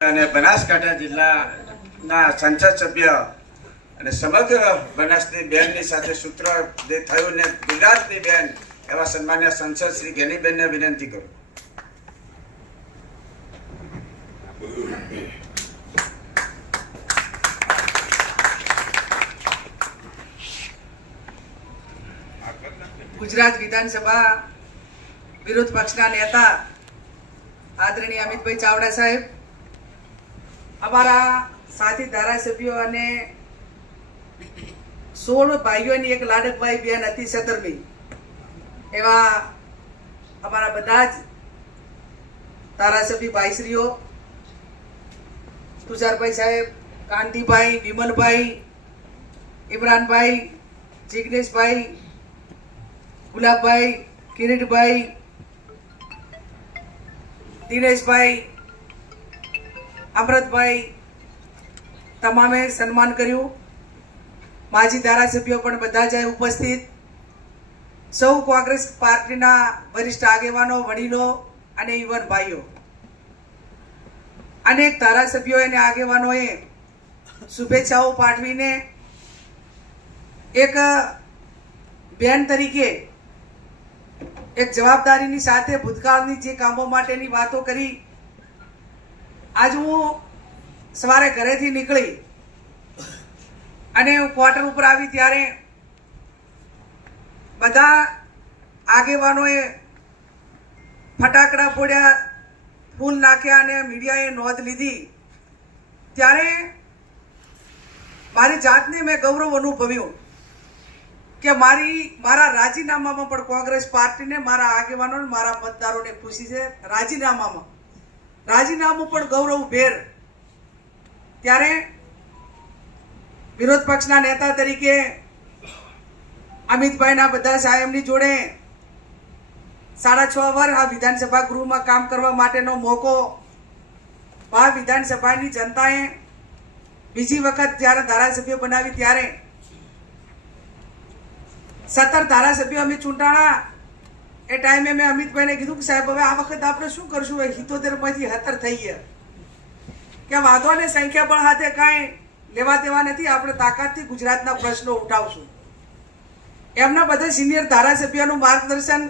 અને બનાસકાંઠા જિલ્લાના સંસદ સભ્ય અને સમગ્ર બનાસની બેનની સાથે સૂત્ર જે થયું ને ગુજરાતની બેન, એવા સન્માન્ય સંસદ શ્રી ગેનીબેનને વિનંતી કરું. ગુજરાત વિધાનસભા વિરોધ પક્ષના નેતા આદરણીય અમિતભાઈ ચાવડા સાહેબ અમારા સાથી ધારાસભ્યો અને સોળ ભાઈઓની એક લાડકભાઈ બેન હતી સતરમી એવા અમારા બધા જ ધારાસભ્ય ભાઈશ્રીઓ, તુષારભાઈ સાહેબ, કાંતિભાઈ, વિમલભાઈ, ઇમરાનભાઈ, જિગ્નેશભાઈ, ગુલાબભાઈ, કિરીટભાઈ, દિનેશભાઈ અમૃતભાઈ તમામે સન્માન કર્યું. માજી ધારાસભ્યો પણ બધા જ ઉપસ્થિત. સૌ કોંગ્રેસ પાર્ટીના વરિષ્ઠ આગેવાનો, વડીલો અને યુવાન ભાઈઓ. અનેક ધારાસભ્યો અને આગેવાનોએ શુભેચ્છાઓ પાઠવીને એક બેન તરીકે એક જવાબદારીની સાથે ભૂતકાળની જે કામો માટેની વાતો કરી આજ હું સવારે ઘરેથી નીકળી અને હું ક્વાર્ટર ઉપર આવી ત્યારે બધા આગેવાનોએ ફટાકડા ફોડ્યા, ફૂલ નાખ્યા અને મીડિયાએ નોંધ લીધી. ત્યારે મારી જાતને મેં ગૌરવ અનુભવ્યું કે મારી, મારા રાજીનામામાં પણ કોંગ્રેસ પાર્ટીને, મારા આગેવાનોને, મારા મતદારોને ખુશી છે રાજીનામામાં. રાજીનામું પણ ગૌરવ ભેર. ત્યારે વિરોધ પક્ષના નેતા તરીકે અમિતભાઈના બધા સાહેબની જોડે સાડા છ વાર આ વિધાનસભા ગૃહમાં કામ કરવા માટેનો મોકો આ વિધાનસભાની જનતાએ બીજી વખત જ્યારે ધારાસભ્ય બનાવી ત્યારે સત્તર ધારાસભ્યો અમે ચૂંટાણા એ ટાઈમે મેં અમિતભાઈને કીધું કે સાહેબ, હવે આ વખત આપણે શું કરશું? હવે સિત્તોતેરમાંથી હતર થઈ ગયા. કે વાંધો ને સંખ્યા પણ હાથે કાંઈ લેવા દેવા નથી, આપણે તાકાતથી ગુજરાતના પ્રશ્નો ઉઠાવશું. એમના બધા સિનિયર ધારાસભ્યોનું માર્ગદર્શન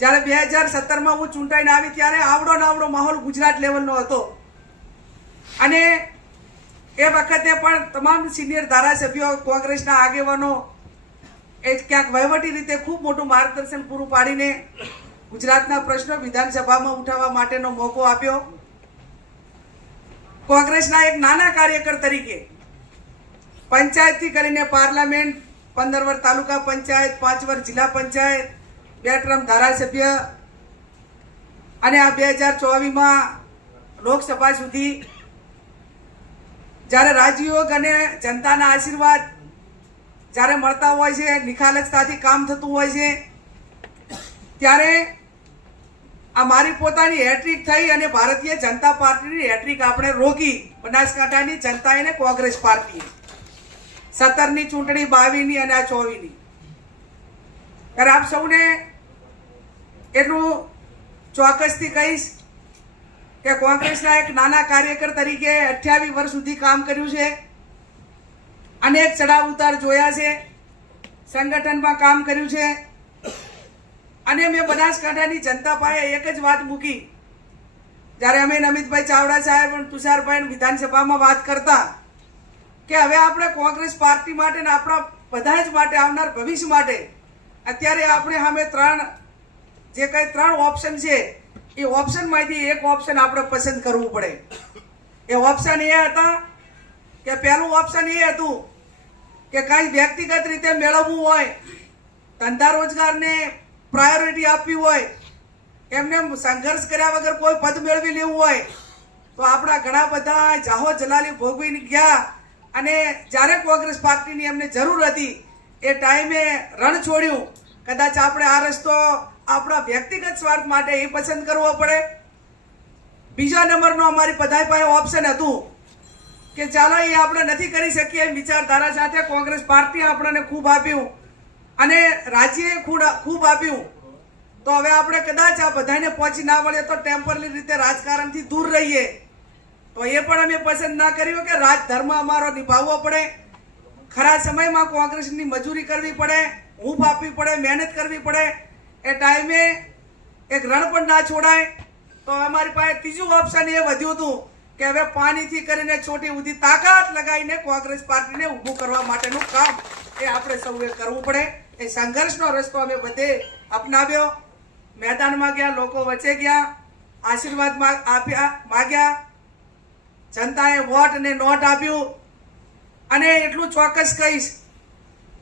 જ્યારે બે હજાર સત્તરમાં હું ચૂંટાઈને આવી ત્યારે આવડો નાવડો માહોલ ગુજરાત લેવલનો હતો. અને એ વખતે પણ તમામ સિનિયર ધારાસભ્યો, કોંગ્રેસના આગેવાનો એ ક્યાંક વહીવટી રીતે ખૂબ મોટું માર્ગદર્શન પૂરું પાડીને ગુજરાતના પ્રશ્નો વિધાનસભામાં ઉઠાવવા માટેનો મોકો આપ્યો. કોંગ્રેસના એક નાના કાર્યકર તરીકે પંચાયતથી કરીને પાર્લામેન્ટ પંદર વર તાલુકા પંચાયત પાંચ વર જિલ્લા પંચાયત, બે ટ્રમ ધારાસભ્ય અને આ બે હજાર ચોવીસમાં લોકસભા સુધી જ્યારે રાજયોગ અને જનતાના આશીર્વાદ જ્યારે મળતા હોય છે, નિખાલસતાથી કામ થતું હોય છે, ત્યારે આ મારી પોતાની હેટ્રિક થઈ અને ભારતીય જનતા પાર્ટીની હેટ્રિક આપણે રોકી બનાસકાંઠાની જનતાએ ને કોંગ્રેસ પાર્ટીએ. સત્તરની ચૂંટણી, બાવીની અને આ ચોવીની. ત્યારે આપ સૌને એટલું ચોક્કસથી કહીશ કે કોંગ્રેસના એક નાના કાર્યકર તરીકે અઠ્યાવીસ વર્ષ સુધી કામ કર્યું છે. અનેક ચડાવ ઉતાર જોયા છે. સંગઠનમાં કામ કર્યું છે. અને મેં બનાસકાંઠાની જનતા પાસે એક જ વાત મૂકી. જ્યારે અમે નમિતભાઈ ચાવડા સાહેબ અને તુષારભાઈ વિધાનસભામાં વાત કરતા કે હવે આપણે કોંગ્રેસ પાર્ટી માટે ને આપણા બધા જ માટે આવનાર ભવિષ્ય માટે અત્યારે આપણે સામે ત્રણ જે કંઈ ત્રણ ઓપ્શન છે, એ ઓપ્શનમાંથી એક ઓપ્શન આપણે પસંદ કરવું પડે. એ ઓપ્શન એ હતા કે પહેલું ઓપ્શન એ હતું કે કાંઈ વ્યક્તિગત રીતે મેળવવું હોય, ધંધા રોજગારને પ્રાયોરિટી આપવી હોય, એમને સંઘર્ષ કર્યા વગર કોઈ પદ મેળવી લેવું હોય, તો આપણા ઘણા બધા જાહો જલાલી ભોગવીને ગયા અને જ્યારે કોંગ્રેસ પાર્ટીની એમને જરૂર હતી, એ ટાઈમે રણ છોડ્યું. કદાચ આપણે આ રસ્તો આપણા વ્યક્તિગત સ્વાર્થ માટે એ પસંદ કરવો પડે. બીજા નંબરનો અમારી બધાય પાસે ઓપ્શન હતું. કે ચાલો એ આપણે નથી કરી શકીએ એમ વિચારધારા સાથે કોંગ્રેસ પાર્ટીએ આપણને ખૂબ આપ્યું અને રાજ્યએ ખૂબ ખૂબ આપ્યું. તો હવે આપણે કદાચ આ બધાને પહોંચી ના વળે તો ટેમ્પરરી રીતે રાજકારણથી દૂર રહીએ. તો એ પણ અમે પસંદ ના કર્યું કે રાજધર્મ અમારો નિભાવવો પડે. ખરા સમયમાં કોંગ્રેસની મજૂરી કરવી પડે, હૂંફ આપવી પડે, મહેનત કરવી પડે. એ ટાઈમે એક રણ પણ ના છોડાય. તો અમારી પાસે ત્રીજું ઓપ્શન એ વધ્યું હતું કે હવે પાણીથી કરીને ચોટી ઉધી તાકાત લગાવીને કોંગ્રેસ પાર્ટીને ઊભું કરવા માટેનું કામ એ આપણે સૌએ કરવું પડે. એ સંઘર્ષનો રસ્તો અમે બધે અપનાવ્યો. મેદાનમાં ગયા, લોકો વચ્ચે ગયા, આશીર્વાદ આપ્યા, માગ્યા. જનતાએ વોટ અને નોટ આપ્યું. અને એટલું ચોક્કસ કહીશ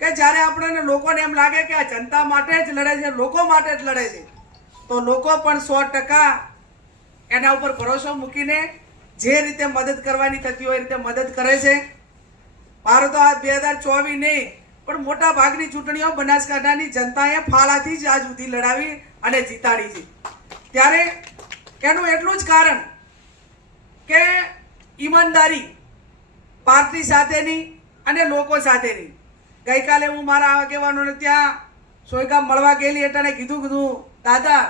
કે જ્યારે આપણને લોકોને એમ લાગે કે આ જનતા માટે જ લડે છે, લોકો માટે જ લડે છે, તો લોકો પણ સો ટકા એના ઉપર ભરોસો મૂકીને જે રીતે મદદ કરવાની થતી હોય એ રીતે મદદ કરે છે. મારો તો આ બે હજાર ચોવીસ નહીં, પણ મોટા ભાગની ચૂંટણીઓ બનાસકાંઠાની જનતાએ ફાળાથી જ આ સુધી લડાવી અને જીતાડી છે. ત્યારે એનું એટલું જ કારણ કે ઈમાનદારી પાર્ટી સાથેની અને લોકો સાથેની. ગઈકાલે હું મારા આગેવાનોને ત્યાં સોયગામ મળવા ગયેલી એટલે કીધું કીધું, દાદા,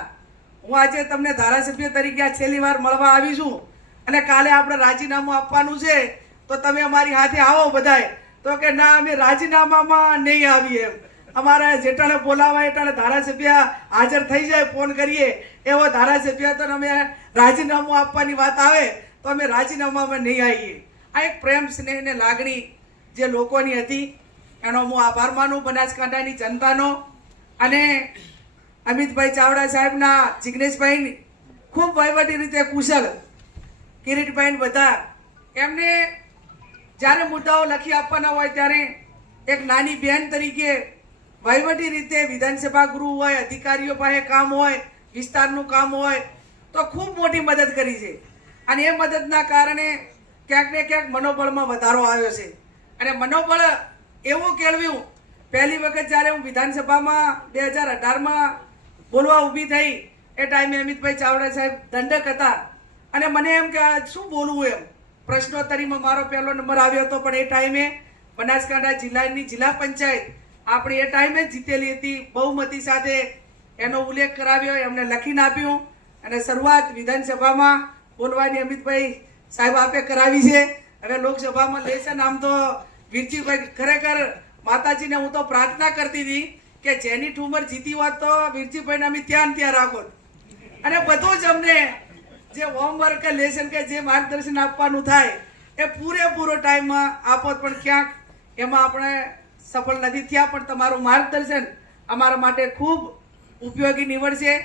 હું આજે તમને ધારાસભ્ય તરીકે આ છેલ્લી વાર મળવા આવી છું. અને કાલે આપણે રાજીનામું આપવાનું છે, તો તમે અમારી હાથે આવો બધાય. તો કે ના, અમે રાજીનામામાં નહીં આવીએ એમ. અમારે જેટાણે બોલાવાય એટાણે ધારાસભ્ય હાજર થઈ જાય, ફોન કરીએ. એવો ધારાસભ્ય તો અમે રાજીનામું આપવાની વાત આવે, તો અમે રાજીનામામાં નહીં આવીએ. આ એક પ્રેમ સ્નેહ ને લાગણી જે લોકોની હતી, એનો હું આભાર માનું બનાસકાંઠાની જનતાનો. અને અમિતભાઈ ચાવડા સાહેબના જિગ્નેશભાઈ ખૂબ વહીવટી રીતે કુશળ કિરીટભાઈ બધા, એમને જ્યારે મુદ્દાઓ લખી આપવાના હોય ત્યારે એક નાની બહેન તરીકે વહીવટી રીતે વિધાનસભા ગૃહ હોય, અધિકારીઓ પાસે કામ હોય, વિસ્તારનું કામ હોય, તો ખૂબ મોટી મદદ કરી છે. અને એ મદદના કારણે ક્યાંક ને ક્યાંક મનોબળમાં વધારો આવ્યો છે. અને મનોબળ એવું કેળવ્યું, પહેલી વખત જ્યારે હું વિધાનસભામાં બે હજાર અઢારમાં બોલવા ઊભી થઈ, એ ટાઈમે અમિતભાઈ ચાવડા સાહેબ દંડક હતા. અને મને એમ કે શું બોલવું એમ? પ્રશ્નોત્તરીમાં મારો પહેલો નંબર આવ્યો હતો, પણ એ ટાઈમે બનાસકાંઠા જિલ્લાની જિલ્લા પંચાયત આપણે એ ટાઈમે જ જીતેલી હતી. બહુમતી સાથે એનો ઉલ્લેખ કરાવ્યો, એમને લખીને આપ્યું અને શરૂઆત વિધાનસભામાં બોલવાની અમિતભાઈ સાહેબ આપે કરાવી છે. હવે લોકસભામાં લેશે ને આમ તો વીરજીભાઈ ખરેખર માતાજીને હું તો પ્રાર્થના કરતી હતી કે જેની ઠુમર જીતી હોત તો વીરજીભાઈને અમે ત્યાં ત્યાં રાખો અને બધું જ અમને જે હોમવર્ક કે લેસન કે જે માર્ગદર્શન આપવાનું થાય, એ પૂરેપૂરો ટાઈમમાં આપો પણ ક્યાંક એમાં આપણે સફળ નથી થયા, પણ તમારું માર્ગદર્શન અમારા માટે ખૂબ ઉપયોગી નીવડશે.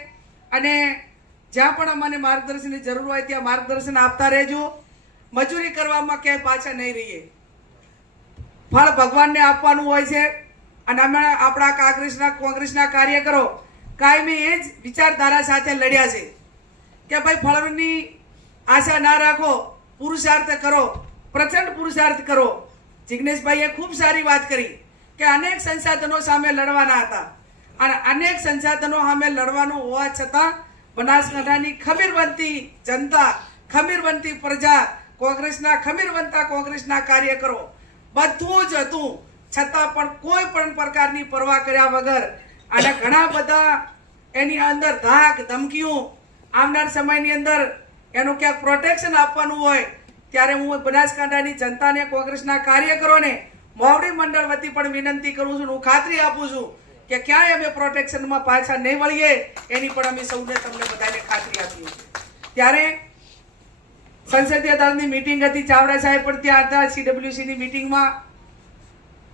અને જ્યાં પણ અમને માર્ગદર્શનની જરૂર હોય, ત્યાં માર્ગદર્શન આપતા રહેજો. મજૂરી કરવામાં ક્યાંય પાછા નહીં રહીએ. ફળ ભગવાનને આપવાનું હોય છે. અને અમે આપણા કોંગ્રેસના કોંગ્રેસના કાર્યકરો કાયમી એ જ વિચારધારા સાથે લડ્યા છે. કે ભાઈ ફળની આશા ના રાખો, પુરુષાર્થ કરો, પ્રચંડ પુરુષાર્થ કરો. જિગ્નેશભાઈએ ખૂબ સારી વાત કરી કે અનેક સંસાધનો સામે લડવાના હતા. અને અનેક સંસાધનો સામે લડવાનું હોવા છતાં બનાસકાંઠાની ખમીરવંતી જનતા, ખમીરવંતી પ્રજા, કોંગ્રેસના ખમીરવંતા કોંગ્રેસના કાર્યકરો બધું જ હતું. છતાં પણ કોઈ પણ પ્રકારની પરવા કર્યા વગર અને ઘણા બધા એની અંદર ધાક ધમકીઓ આવનાર સમયની અંદર એનું ક્યાંક પ્રોટેક્શન આપવાનું હોય, ત્યારે હું બનાસકાંઠાની જનતાને કોંગ્રેસના કાર્યકરોને મોવડી મંડળ વતી પણ વિનંતી કરું છું હું ખાતરી આપું છું કે ક્યાંય અમે પ્રોટેક્શનમાં પાછા નહીં વળીએ, એની પણ અમે સૌને તમને બધાને ખાતરી આપીએ ત્યારે સંસદીય દળની મિટિંગ હતી, ચાવડા સાહેબ પણ ત્યાં હતા સીડબ્લ્યુસીની મિટિંગમાં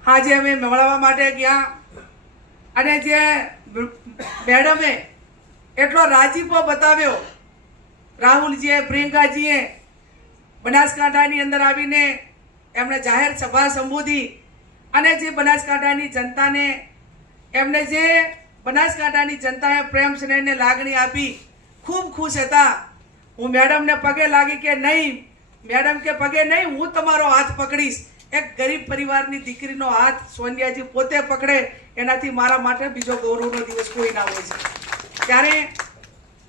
આજે અમે મળવા માટે ગયા. અને જે મેડમે એટલો રાજીપો બતાવ્યો. રાહુલજીએ, પ્રિયંકાજીએ બનાસકાંઠાની અંદર આવીને એમણે જાહેર સભા સંબોધી અને જે બનાસકાંઠાની જનતાને, એમને જે બનાસકાંઠાની જનતાએ પ્રેમ સ્નેહને લાગણી આપી, ખૂબ ખુશ હતા. હું મેડમને પગે લાગી કે નહીં, મેડમ કે પગે નહીં, હું તમારો હાથ પકડીશ. એક ગરીબ પરિવારની દીકરીનો હાથ સોનિયાજી પોતે પકડે, એનાથી મારા માટે બીજો ગૌરવનો દિવસ કોઈ ના હોય છે. ત્યારે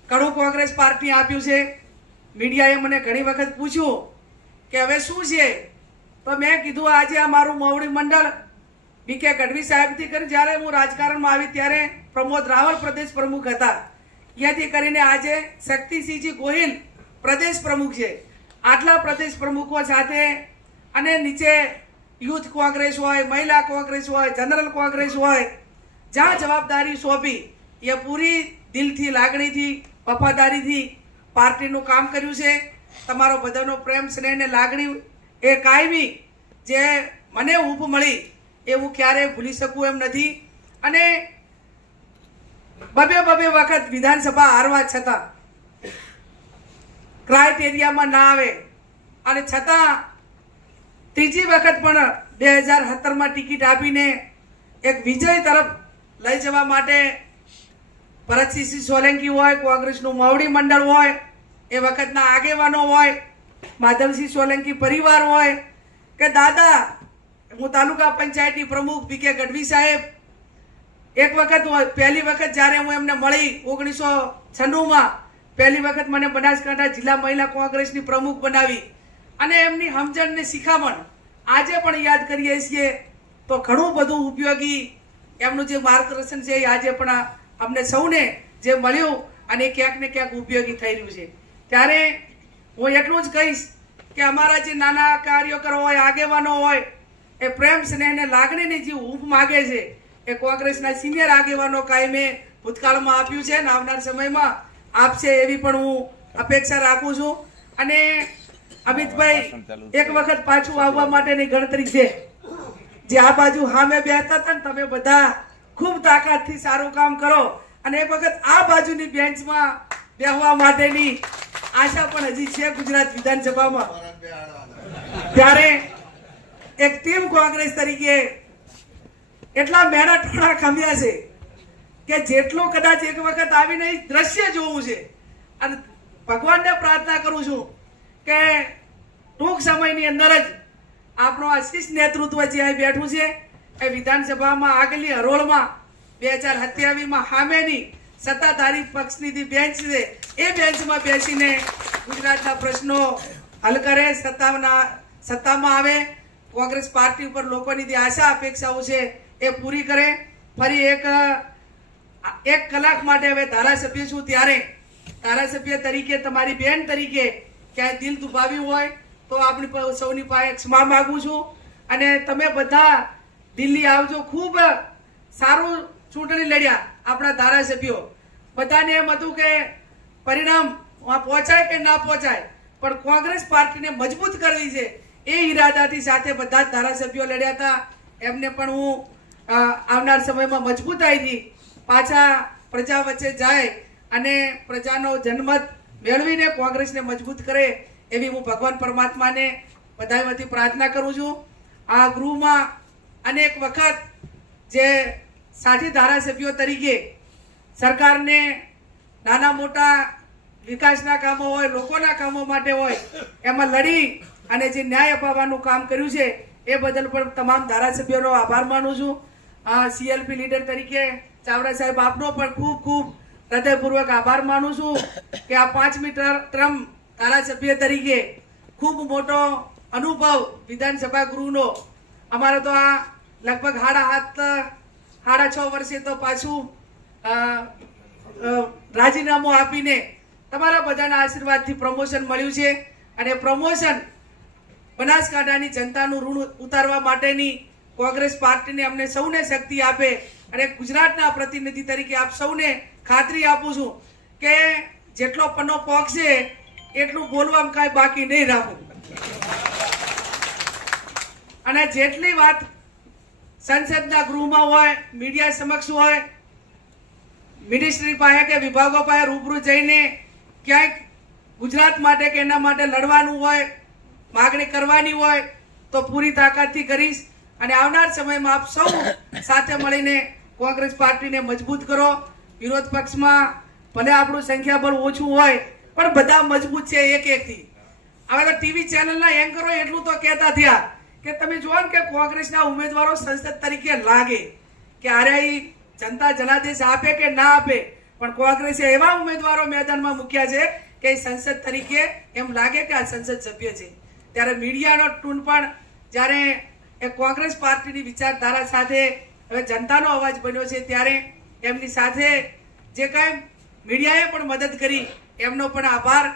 ઘણું કોંગ્રેસ પાર્ટી આપ્યું છે. મીડિયાએ મને ઘણી વખત પૂછ્યું કે હવે શું છે? તો મેં કીધું, આજે આ મારું મોવડી મંડળ બી કે ગઢવી સાહેબથી કરી, જ્યારે હું રાજકારણમાં આવી ત્યારે પ્રમોદ રાવલ પ્રદેશ પ્રમુખ હતા. ત્યાંથી કરીને આજે શક્તિસિંહજી ગોહિલ પ્રદેશ પ્રમુખ છે. આટલા પ્રદેશ પ્રમુખો સાથે અને નીચે યુથ કોંગ્રેસ હોય, મહિલા કોંગ્રેસ હોય, જનરલ કોંગ્રેસ હોય, જ્યાં જવાબદારી સોંપી એ પૂરી દિલથી, લાગણીથી, વફાદારીથી પાર્ટીનું કામ કર્યું છે. તમારો બધાનો પ્રેમ, સ્નેહ ને લાગણી એ કાયમી જે મને ઊભ મળી એ હું ક્યારેય ભૂલી શકું એમ નથી. અને બબે બબે વખત વિધાનસભા હારવા છતાં ક્રાઇટેરિયામાં ના આવે. અને છતાં ત્રીજી વખત પણ બે હજાર સત્તરમાં ટિકિટ આપીને એક વિજય તરફ લઈ જવા માટે ભરતસિંહ સોલંકી હોય, કોંગ્રેસનું માવડી મંડળ હોય, એ વખતના આગેવાનો હોય, માધવસિંહ સોલંકી પરિવાર હોય, કે દાદા, હું તાલુકા પંચાયતની પ્રમુખ પી કે ગઢવી સાહેબ, એક વખત પહેલી વખત જ્યારે હું એમને મળી ઓગણીસો છન્નુંમાં, પહેલી વખત મને બનાસકાંઠા જિલ્લા મહિલા કોંગ્રેસની પ્રમુખ બનાવી, અને એમની હમજણને શિખામણ, આજે પણ યાદ કરીએ છીએ, તો ઘણું બધું ઉપયોગી, એમનું જે માર્ગદર્શન છે એ આજે પણ અમને સૌને જે મળ્યું અને ક્યાંક ને ક્યાંક ઉપયોગી થઈ રહ્યું છે. ત્યારે હું એટલું જ કહીશ કે અમારા જે નાના કાર્યકરો હોય આગેવાનો હોય એ પ્રેમ સ્નેહ ને લાગણીની જે ઊંઘ માગે છે એ કોંગ્રેસના સિનિયર આગેવાનો કાયમે ભૂતકાળમાં આપ્યું છે અને આવનાર સમયમાં આપશે એવી પણ હું અપેક્ષા રાખું છું. અને અમિતભાઈ એક વખત પાછું આવવા માટેની ગણતરી છે. જે આ બાજુ હામે બેસતા હતા ને તમે બધા ખૂબ તાકાતથી સારું કામ કરો અને એક વખત આ બાજુની બેન્ચમાં બેહવા માટેની આશા પણ હજી છે ગુજરાત વિધાનસભામાં. ત્યારે એક ટીમ કોંગ્રેસ તરીકે એટલા મહેનત ઠોણા ખમ્યા છે કે જેટલું કદાચ એક વખત આવીને દ્રશ્ય જોવું છે. અને ભગવાનને પ્રાર્થના કરું છું કે ટૂંક સમયની અંદર જ આપણું આશીષ નેતૃત્વ જે અહીં બેઠું છે એ વિધાનસભામાં આગલી હરોળમાં બે હજાર સત્યાવીસમાં સામેની સત્તાધારી પક્ષની જે બેન્ચ છે, એ બેન્ચમાં બેસીને ગુજરાતના પ્રશ્નો હલ કરે સત્તાના સત્તામાં આવે, કોંગ્રેસ પાર્ટી ઉપર લોકોની જે આશા અપેક્ષાઓ છે, એ પૂરી કરે. ફરી એક એક કલાક માટે હવે ધારાસભ્ય છું ત્યારે. ધારાસભ્ય તરીકે, તમારી બેન તરીકે ક્યાંય દિલ દુભાવ્યું હોય, તો આપણી સૌની પાસે ક્ષમા માગું છું. અને તમે બધા દિલ્હી આવજો. ખૂબ સારું ચૂંટણી લડ્યા આપણા ધારાસભ્યો. બધાને એમ હતું કે પરિણામ પહોંચાય કે ના પહોંચાય, પણ કોંગ્રેસ પાર્ટીને મજબૂત કરવી છે એ ઈરાદાથી સાથે બધા જ ધારાસભ્યો લડ્યા હતા. એમને પણ હું આવનાર સમયમાં મજબૂતાઈથી પાછા પ્રજા વચ્ચે જાય અને પ્રજાનો જનમત મેળવીને કોંગ્રેસને મજબૂત કરે એવી હું ભગવાન પરમાત્માને બધા પ્રાર્થના કરું છું. આ ગૃહમાં અનેક વખત જે સાથી ધારાસભ્યો તરીકે સરકારને નાના મોટા વિકાસના કામો હોય, લોકોના કામો માટે હોય, એમાં લડી અને જે ન્યાય અપાવવાનું કામ કર્યું છે, એ બદલ પણ તમામ ધારાસભ્યોનો આભાર માનું છું. સીએલપી લીડર તરીકે ચાવડા સાહેબ આપનો પણ ખૂબ ખૂબ હૃદયપૂર્વક આભાર માનું છું કે આ પાંચ મીટર ત્રમ ધારાસભ્ય તરીકે ખૂબ મોટો અનુભવ વિધાનસભા ગૃહનો. અમારે તો આ લગભગ સાડા હાથ સાડા છ વર્ષે તો પાછું રાજીનામું આપીને તમારા બધાના આશીર્વાદથી પ્રમોશન મળ્યું છે. અને પ્રમોશન બનાસકાંઠાની જનતાનું ઋણ ઉતારવા માટેની કોંગ્રેસ પાર્ટીને અમને સૌને શક્તિ આપે અને ગુજરાતના પ્રતિનિધિ તરીકે આપ સૌને ખાતરી આપું છું કે જેટલો પન્નો છે, એટલું બોલવામાં કાંઈ બાકી નહીં રાખું. અને જેટલી વાત સંસદના ગૃહમાં હોય, મીડિયા સમક્ષ હોય મિનિસ્ટ્રી પાસે કે વિભાગો પાસે રૂબરૂ જઈને ક્યાંક ગુજરાત માટે કે એના માટે લડવાનું હોય, માગણી કરવાની હોય, તો પૂરી તાકાતથી કરીશ. અને આવનાર સમયમાં આપ સૌ સાથે મળીને કોંગ્રેસ પાર્ટીને મજબૂત કરો. વિરોધ પક્ષમાં ભલે આપણું સંખ્યાબળ ઓછું હોય, પણ બધા મજબૂત છે એક એકથી હવે તો ટીવી ચેનલના એન્કરો એટલું તો કહેતા થયા. કે તમે જુઓ ને કે કોંગ્રેસના ઉમેદવારો સંસદ તરીકે લાગે કે ઈ જનતા જનાદેશ આપે કે ના આપે? પણ કોંગ્રેસે એવા ઉમેદવારો મેદાનમાં મૂક્યા છે કે સંસદ તરીકે એમ લાગે કે આ સંસદ સભ્ય છે. ત્યારે મીડિયાનો ટૂન પણ જ્યારે એ કોંગ્રેસ પાર્ટીની વિચારધારા સાથે હવે જનતાનો અવાજ બન્યો છે ત્યારે એમની સાથે જે કાંઈ મીડિયાએ પણ મદદ કરી, એમનો પણ આભાર.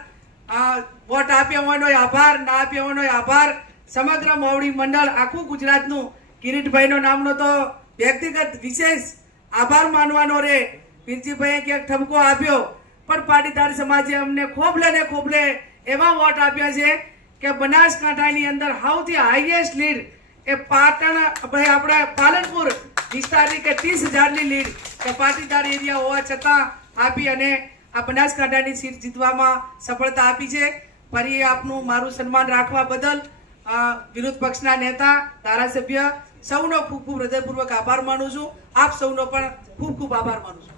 વોટ આપ્યો હોયનો આભાર, ના આપ્યો હોયનો આભાર. સમગ્ર મોવડી મંડળ, આખું ગુજરાતનું. કિરીટભાઈનો નામનો તો વ્યક્તિગત વિશેષ આભાર માનવાનો રે. પીરજીભાઈએ ક્યાંક ઠમકો આપ્યો, પણ પાટીદાર સમાજે અમને ખોબલે ને ખોબલે એવા વોટ આપ્યા છે કે બનાસકાંઠાની અંદર સૌથી હાઈએસ્ટ લીડ એ પાટણ આપણે આપણા પાલનપુર વિસ્તારની કે ત્રીસ હજારની લીડ કે પાટીદાર એરિયા હોવા છતાં આપી અને આ બનાસકાંઠાની સીટ જીતવામાં સફળતા આપી છે. ફરી આપનું મારું સન્માન રાખવા બદલ વિરોધ પક્ષના નેતા, ધારાસભ્ય, સૌનો ખૂબ ખૂબ હૃદયપૂર્વક આભાર માનું છું. આપ સૌનો પણ ખૂબ ખૂબ આભાર માનું છું.